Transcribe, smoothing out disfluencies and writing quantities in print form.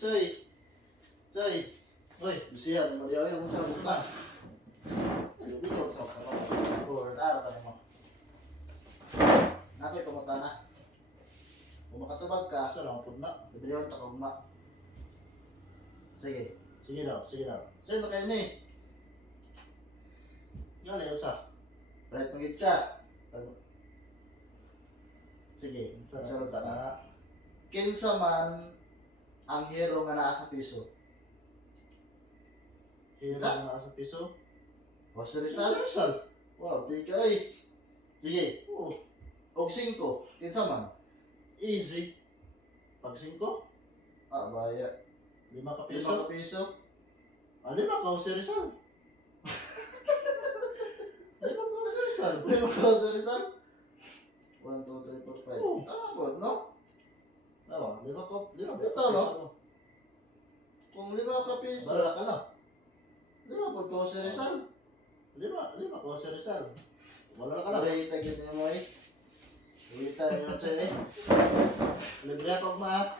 Choy. Choy. Uy, bisihan. Mariyaw yung sa buka. Hindi ko sa kapatid. Or araw ka naman. Nakoy pumunta na. Kung makatubag ka, so lang po na. Bibili ko ito kaguma. Sige. Sige daw. Sige daw. Sige na kayo ni. Gali yung sa. Right magit ka. Sige. Sarap ka na. Kinsa man ang hero nga naa sa piso. Hero nga naa sa piso? Jose Rizal? Jose Rizal? Wow, di ka ay. Sige. Oo. Og 5. Kinsa man? Easy. Pag 5? Ah, baya. 5 ka piso? 5 ka piso? Ah, 5 ka Jose Rizal. 5 ka Jose Rizal. 5 ka Jose Rizal? 1, 2, 3, 4, 5. Tama po, no? Tama, 5 ka. 5 ka piso, no? Kung 5 ka piso. Bala ka na. 5 po ka Jose Rizal. 5 ka Jose Rizal. Wala ka na. Kita mo eh. Kita nyo siya eh. Libre ako ma.